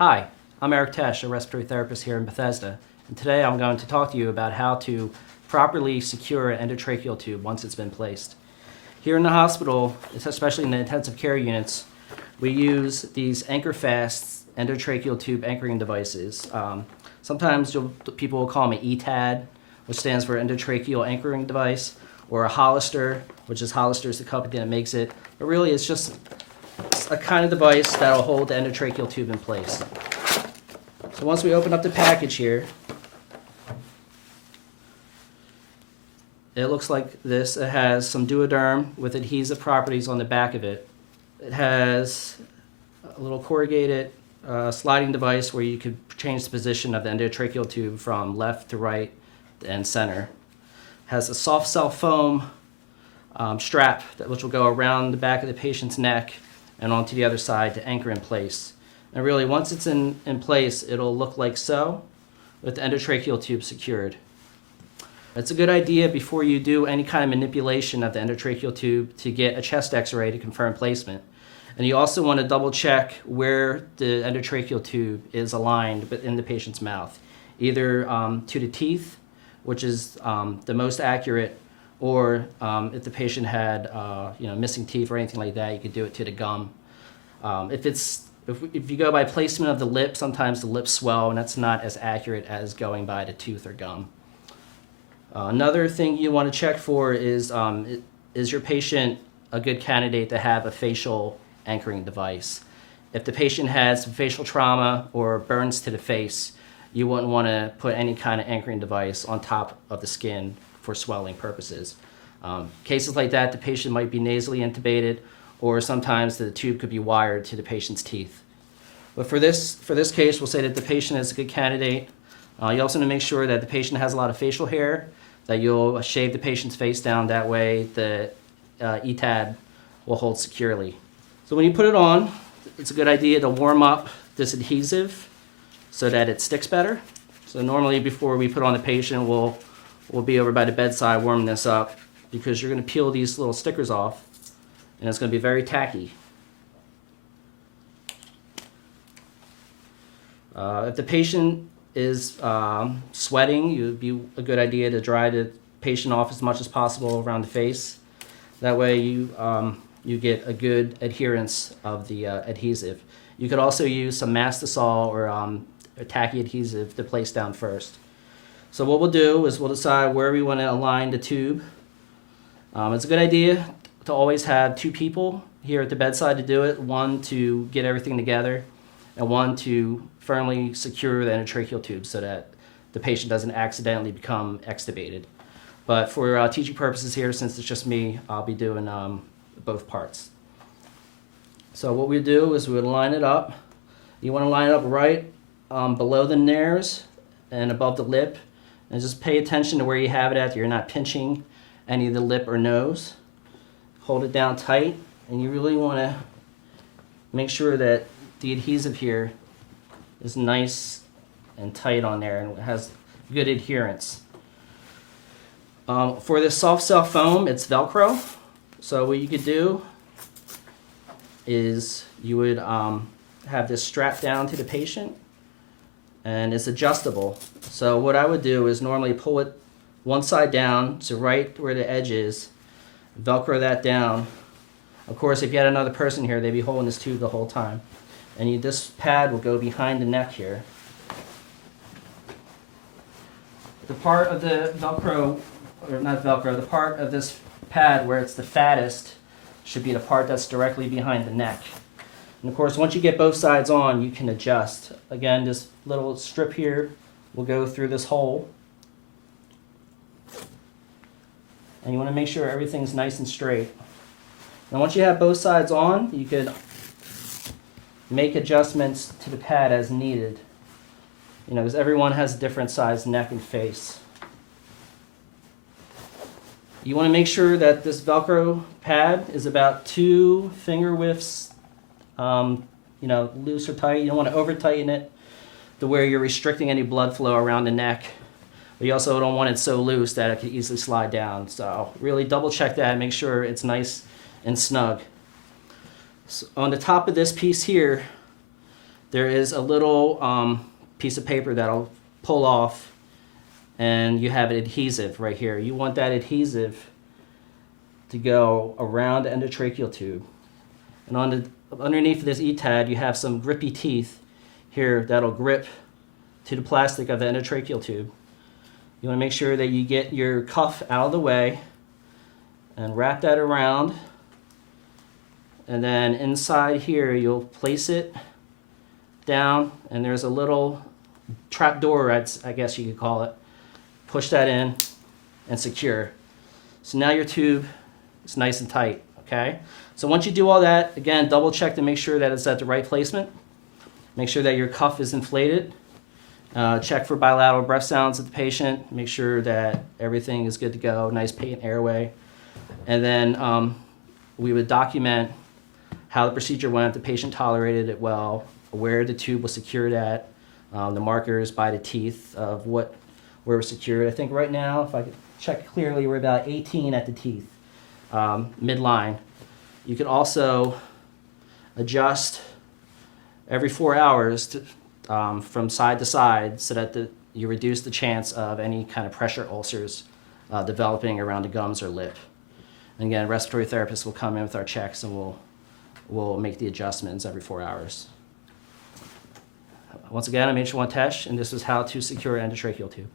Hi, I'm Eric Tesh, a respiratory therapist here in Bethesda, and today I'm going to talk to you about how to properly secure an endotracheal tube once it's been placed. Here in the hospital, especially in the intensive care units, we use these anchor-fast endotracheal tube anchoring devices. Sometimes people will call them an ETAD, which stands for endotracheal anchoring device, or a Hollister, which is Hollister's the company that makes it. But really, it's just a kind of device that will hold the endotracheal tube in place. So once we open up the package here, it looks like this. It has some Duoderm with adhesive properties on the back of it. It has a little corrugated sliding device where you could change the position of the endotracheal tube from left to right and center. It has a soft cell foam strap which will go around the back of the patient's neck and onto the other side to anchor in place. And really, once it's in place, it'll look like so, with the endotracheal tube secured. It's a good idea before you do any kind of manipulation of the endotracheal tube to get a chest x-ray to confirm placement. And you also want to double check where the endotracheal tube is aligned within the patient's mouth, either to the teeth, which is the most accurate, or if the patient had missing teeth or anything like that, you could do it to the gum. If you go by placement of the lip, sometimes the lips swell, and that's not as accurate as going by the tooth or gum. Another thing you want to check for is your patient a good candidate to have a facial anchoring device? If the patient has facial trauma or burns to the face, you wouldn't want to put any kind of anchoring device on top of the skin for swelling purposes. Cases like that, the patient might be nasally intubated, or sometimes the tube could be wired to the patient's teeth. But for this case, we'll say that the patient is a good candidate. You also want to make sure that the patient has a lot of facial hair, that you'll shave the patient's face down. That way the ETAD will hold securely. So when you put it on, it's a good idea to warm up this adhesive so that it sticks better. So normally before we put on the patient, we'll be over by the bedside warming this up, because you're going to peel these little stickers off and it's going to be very tacky. If the patient is sweating, it would be a good idea to dry the patient off as much as possible around the face. That way you get a good adherence of the adhesive. You could also use some Mastisol or a tacky adhesive to place down first. So what we'll do is we'll decide where we want to align the tube. It's a good idea to always have two people here at the bedside to do it, one to get everything together and one to firmly secure the endotracheal tube so that the patient doesn't accidentally become extubated. But for teaching purposes here, since it's just me, I'll be doing both parts. So what we do is we would line it up. You want to line it up right below the nares and above the lip, and just pay attention to where you have it at. You're not pinching any of the lip or nose. Hold it down tight, and you really want to make sure that the adhesive here is nice and tight on there and has good adherence. For this soft cell foam, it's Velcro. So what you could do is you would have this strapped down to the patient, and it's adjustable. So what I would do is normally pull it one side down to right where the edge is, Velcro that down. Of course, if you had another person here, they'd be holding this tube the whole time. And this pad will go behind the neck here. The part of the Velcro, or not Velcro, the part of this pad where it's the fattest should be the part that's directly behind the neck. And of course, once you get both sides on, you can adjust. Again, this little strip here will go through this hole. And you want to make sure everything's nice and straight. Now once you have both sides on, you could make adjustments to the pad as needed. Because everyone has a different size neck and face. You want to make sure that this Velcro pad is about 2 finger widths, loose or tight. You don't want to over tighten it to where you're restricting any blood flow around the neck. But you also don't want it so loose that it could easily slide down. So really double check that and make sure it's nice and snug. So on the top of this piece here, there is a little piece of paper that'll pull off, and you have an adhesive right here. You want that adhesive to go around the endotracheal tube. And underneath this ETAD, you have some grippy teeth here that'll grip to the plastic of the endotracheal tube. You want to make sure that you get your cuff out of the way and wrap that around. And then inside here, you'll place it down, and there's a little trap door, I guess you could call it. Push that in and secure. So now your tube is nice and tight, okay? So once you do all that, again, double check to make sure that it's at the right placement. Make sure that your cuff is inflated. Check for bilateral breath sounds of the patient. Make sure that everything is good to go, nice patent airway. And then we would document how the procedure went, the patient tolerated it well, where the tube was secured at, the markers by the teeth of where it was secured. I think right now, if I could check clearly, we're about 18 at the teeth, midline. You can also adjust every 4 hours to, from side to side so that you reduce the chance of any kind of pressure ulcers developing around the gums or lip. And again, respiratory therapists will come in with our checks, and we'll make the adjustments every 4 hours. Once again, I'm H1 Tesh, and this is how to secure an endotracheal tube.